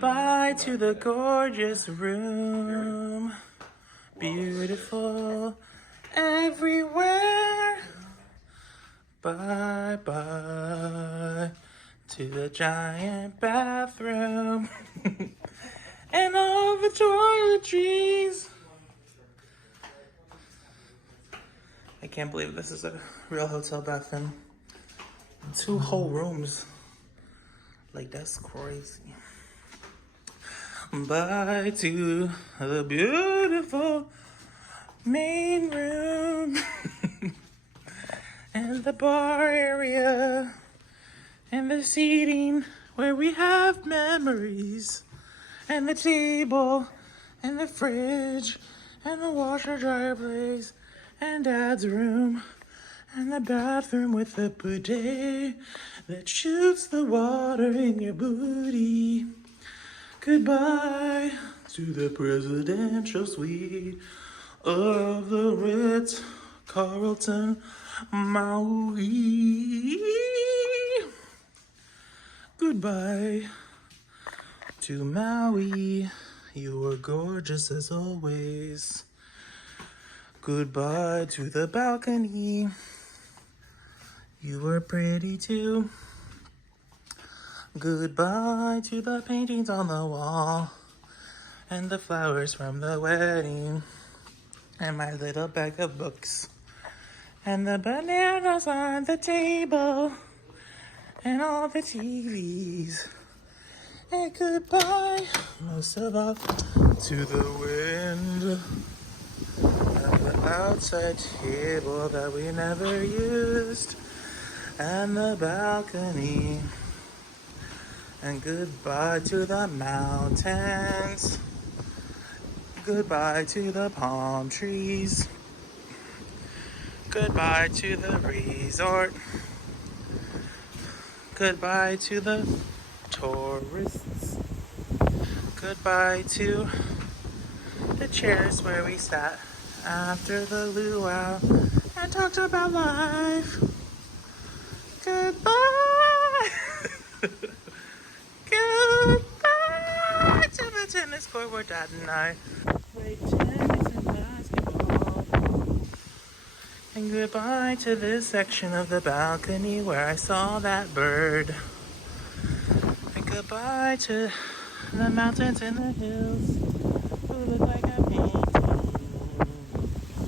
Bye to the gorgeous room. Beautiful everywhere. Bye bye to the giant bathroom and all the toiletries. I can't believe this is a real hotel bathroom. 2 whole rooms. Like, that's crazy. Bye to the beautiful main room and the bar area and the seating where we have memories and the table and the fridge and the washer dryer place and dad's room and the bathroom with the bidet that shoots the water in your booty. Goodbye to the presidential suite of the Ritz-Carlton Maui. Goodbye to Maui. You were gorgeous as always. Goodbye to the balcony. You were pretty too. Goodbye to the paintings on the wall and the flowers from the wedding and my little bag of books and the bananas on the table and all the TVs. And goodbye, most of all, to the wind and the outside table that we never used and the balcony. And goodbye to the mountains. Goodbye to the palm trees. Goodbye to the resort. Goodbye to the tourists. Goodbye to the chairs where we sat after the luau and talked about life. Goodbye. Goodbye to the tennis court where Dad and I played tennis and basketball. And goodbye to this section of the balcony where I saw that bird. And goodbye to the mountains and the hills who look like a painting.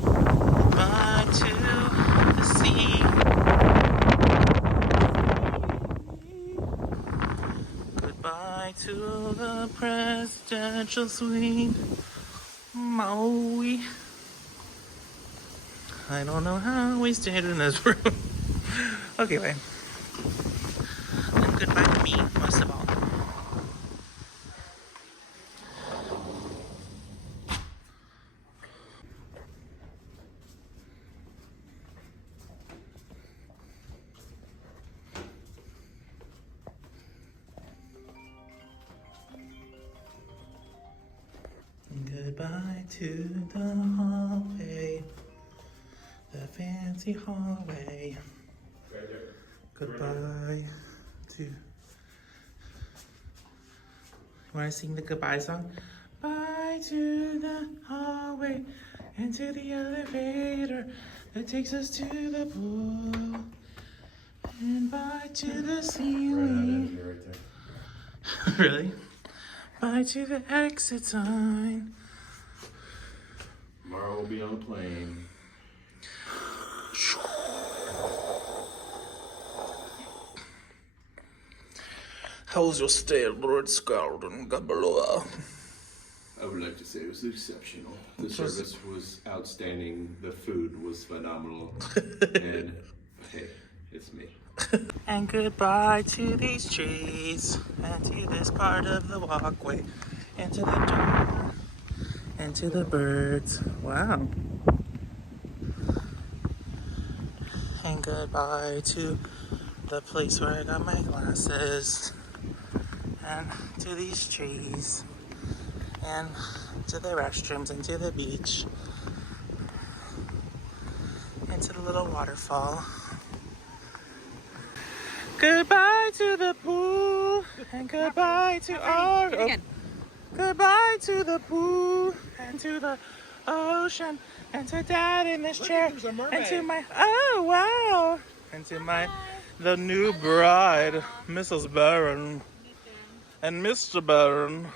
Goodbye to the sea. Goodbye to the presidential suite, Maui. I don't know how we stayed in this room. Okay, bye. And goodbye to me, most of all. Goodbye to the hallway, the fancy hallway. Right there. Goodbye to... You want to sing the goodbye song? Bye to the hallway and to the elevator that takes us to the pool. And bye to the ceiling. Right there. Really? Bye to the exit sign. Tomorrow we'll be on a plane. How was your stay at Ritz-Carlton Kapalua? I would like to say it was exceptional. The service was outstanding. The food was phenomenal. And hey, it's me. And goodbye to these trees and to this part of the walkway and to the door and to the birds. Wow. And goodbye to the place where I got my glasses and to these trees and to the restrooms and to the beach and to the little waterfall. Goodbye to the pool. pool. And goodbye to our... Do it again. Goodbye to the pool and to the ocean and to Dad in this chair there's a mermaid. and to my wow and to the new bride, Mrs. Barron and Mr. Barron,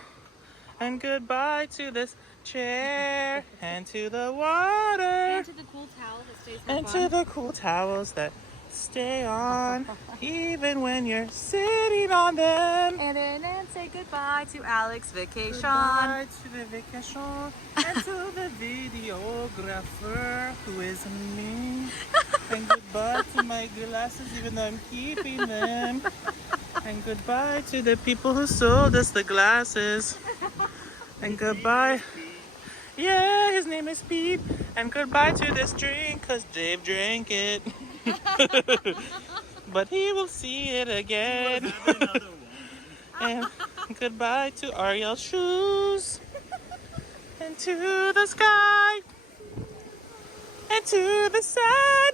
and goodbye to this chair and to the water And to the cool towel that stays for and fun. to the cool towels that stay on even when you're sitting on them. And then say goodbye to Alex Vacation. Goodbye to the vacation and to the videographer who is me. And goodbye to my glasses, even though I'm keeping them. And goodbye to the people who sold us the glasses. And goodbye. Yeah, his name is Pete. And goodbye to this drink, cause Dave drank it. But he will see it again. And goodbye to Ariel's shoes. And to the sky. And to the sun.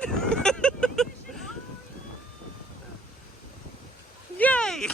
Yay!